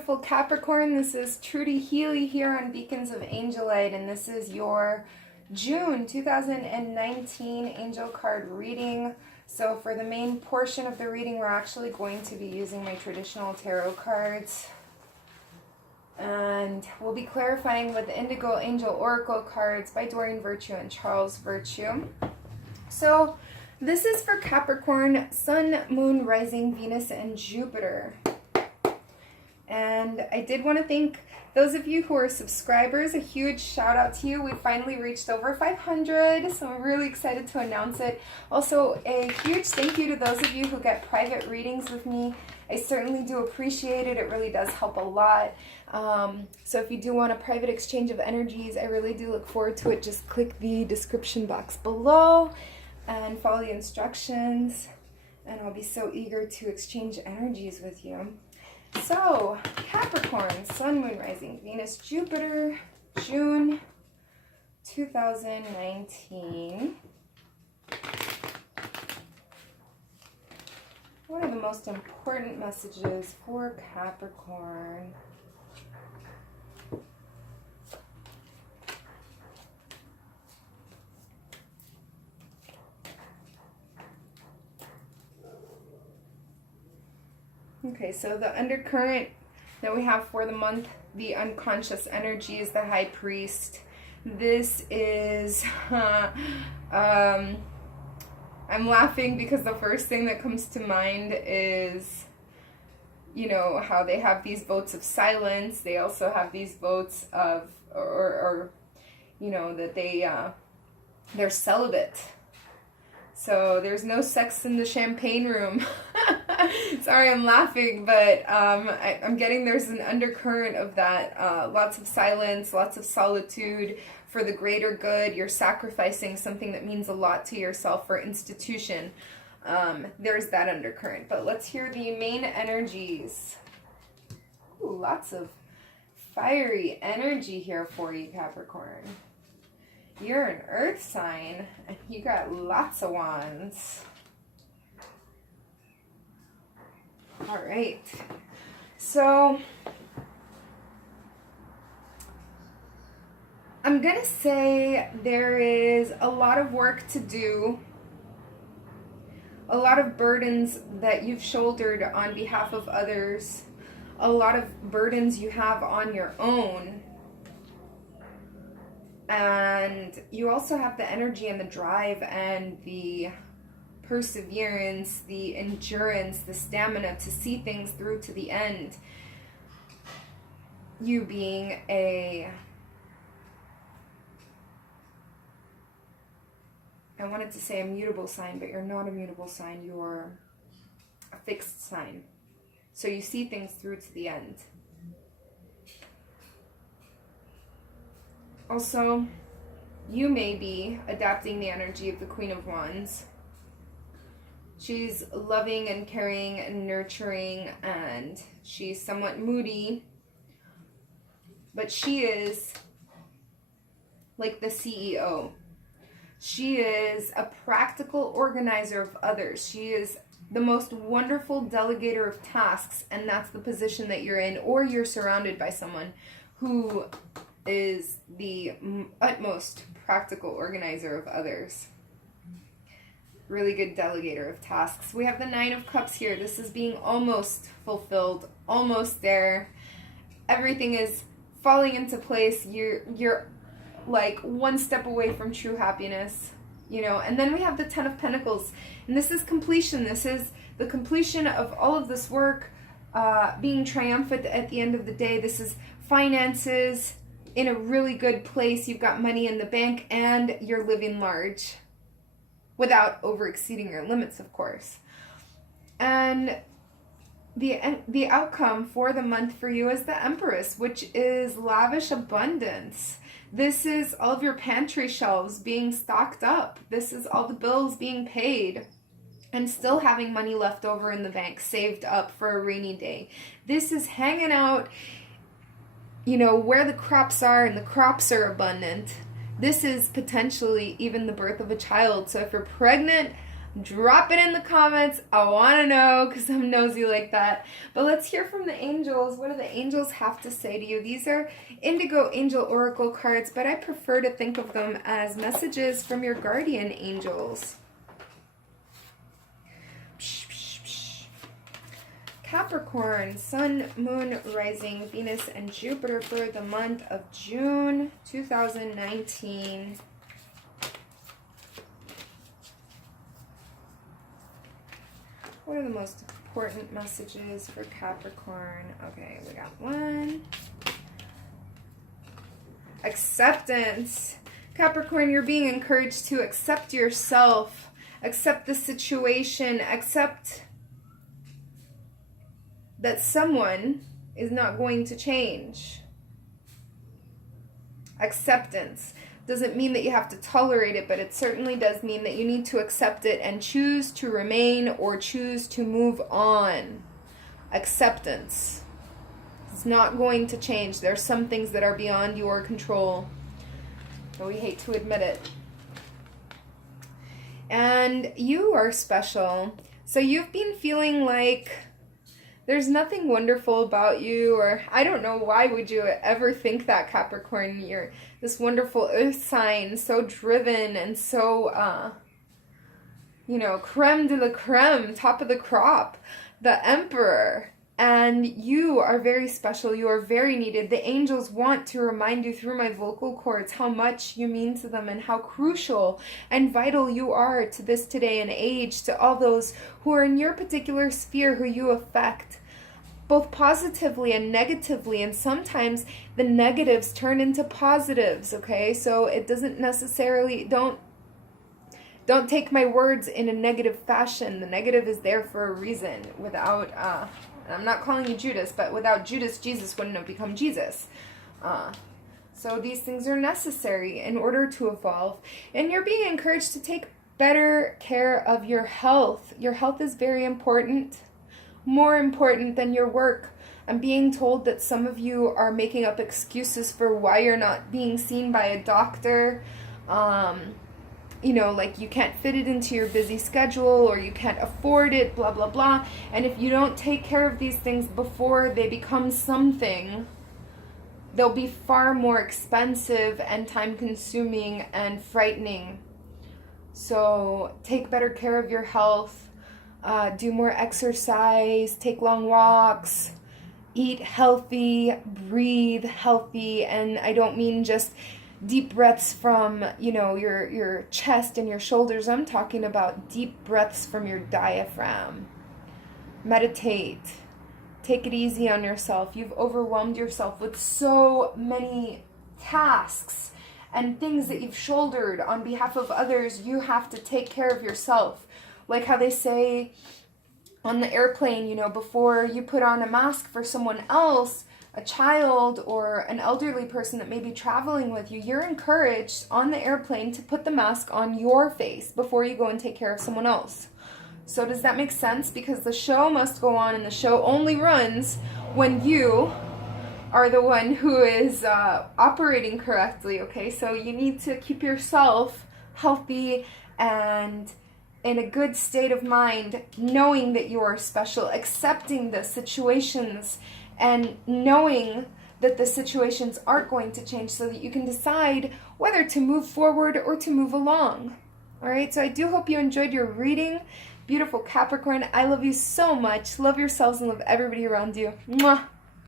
Beautiful Capricorn, this is Trudy Healy here on Beacons of Angelite, and this is your June 2019 angel card reading. So for the main portion of the reading, we're actually going to be using my traditional tarot cards, and we'll be clarifying with the Indigo Angel Oracle cards by Doreen Virtue and Charles Virtue. So this is for Capricorn, Sun, Moon, Rising, Venus, and Jupiter. And I did want to thank those of you who are subscribers. A huge shout out to you. We finally reached over 500, so I'm really excited to announce it. Also, a huge thank you to those of you who get private readings with me. I certainly do appreciate it. It really does help a lot. So if you do want a private exchange of energies, I really do look forward to it. Just click the description box below and follow the instructions, and I'll be so eager to exchange energies with you. So, Capricorn, Sun, Moon, Rising, Venus, Jupiter, June 2019. What are the most important messages for Capricorn? Okay, so the undercurrent that we have for the month, the unconscious energy, is the High Priest. This is, I'm laughing because the first thing that comes to mind is, you know, how they have these votes of silence. They also have these votes of, or you know, that they're celibate. So there's no sex in the champagne room. Sorry, I'm laughing, but I'm getting there's an undercurrent of that. Lots of silence, lots of solitude for the greater good. You're sacrificing something that means a lot to yourself for institution. There's that undercurrent. But let's hear the main energies. Ooh, lots of fiery energy here for you, Capricorn. You're an earth sign, and you got lots of wands. All right. So, I'm going to say there is a lot of work to do, a lot of burdens that you've shouldered on behalf of others, a lot of burdens you have on your own. And you also have the energy and the drive and the perseverance, the endurance, the stamina to see things through to the end. You being I wanted to say a mutable sign, but you're not a mutable sign. You're a fixed sign. So you see things through to the end. Also, you may be adapting the energy of the Queen of Wands. She's loving and caring and nurturing, and she's somewhat moody, but she is like the CEO. She is a practical organizer of others. She is the most wonderful delegator of tasks, and that's the position that you're in, or you're surrounded by someone who is the utmost practical organizer of others. Really good delegator of tasks. We have the Nine of Cups here. This is being almost fulfilled, almost there. Everything is falling into place. You're like one step away from true happiness, you know. And then we have the Ten of Pentacles, and this is completion. This is the completion of all of this work, being triumphant at the end of the day. This is finances in a really good place. You've got money in the bank, and you're living large without over exceeding your limits, of course. And the outcome for the month for you is the Empress, which is lavish abundance. This is all of your pantry shelves being stocked up. This is all the bills being paid and still having money left over in the bank, saved up for a rainy day. This is hanging out, you know, where the crops are, and the crops are abundant. This is potentially even the birth of a child. So if you're pregnant, Drop it in the comments. I want to know because I'm nosy like that. But let's hear from the angels. What do the angels have to say to you? These are Indigo Angel Oracle cards, but I prefer to think of them as messages from your guardian angels. Capricorn, Sun, Moon, Rising, Venus, and Jupiter for the month of June 2019. What are the most important messages for Capricorn? Okay, we got one. Acceptance. Capricorn, you're being encouraged to accept yourself, accept the situation, accept that someone is not going to change. Acceptance doesn't mean that you have to tolerate it, but it certainly does mean that you need to accept it and choose to remain or choose to move on. Acceptance. It's not going to change. There are some things that are beyond your control, but we hate to admit it. And you are special. So you've been feeling like there's nothing wonderful about you, or I don't know, why would you ever think that, Capricorn? You're this wonderful earth sign, so driven and so, creme de la creme, top of the crop, the emperor. And you are very special. You are very needed. The angels want to remind you through my vocal cords how much you mean to them and how crucial and vital you are to this today and age, to all those who are in your particular sphere who you affect, both positively and negatively. And sometimes the negatives turn into positives, okay? So it doesn't necessarily, don't take my words in a negative fashion. The negative is there for a reason. Without, I'm not calling you Judas, but without Judas, Jesus wouldn't have become Jesus. So these things are necessary in order to evolve. And you're being encouraged to take better care of your health. Your health is very important, more important than your work. I'm being told that some of you are making up excuses for why you're not being seen by a doctor. Like you can't fit it into your busy schedule, or you can't afford it, blah, blah, blah. And if you don't take care of these things before they become something, they'll be far more expensive and time-consuming and frightening. So take better care of your health, do more exercise, take long walks, eat healthy, breathe healthy, and I don't mean just deep breaths from, your chest and your shoulders. I'm talking about deep breaths from your diaphragm. Meditate. Take it easy on yourself. You've overwhelmed yourself with so many tasks and things that you've shouldered on behalf of others. You have to take care of yourself. Like how they say on the airplane, before you put on a mask for someone else, a child or an elderly person that may be traveling with you, you're encouraged on the airplane to put the mask on your face before you go and take care of someone else. So does that make sense? Because the show must go on, and the show only runs when you are the one who is operating correctly, okay? So you need to keep yourself healthy and in a good state of mind, knowing that you are special, accepting the situations and knowing that the situations aren't going to change, so that you can decide whether to move forward or to move along. All right, so I do hope you enjoyed your reading. Beautiful Capricorn, I love you so much. Love yourselves and love everybody around you. Mwah!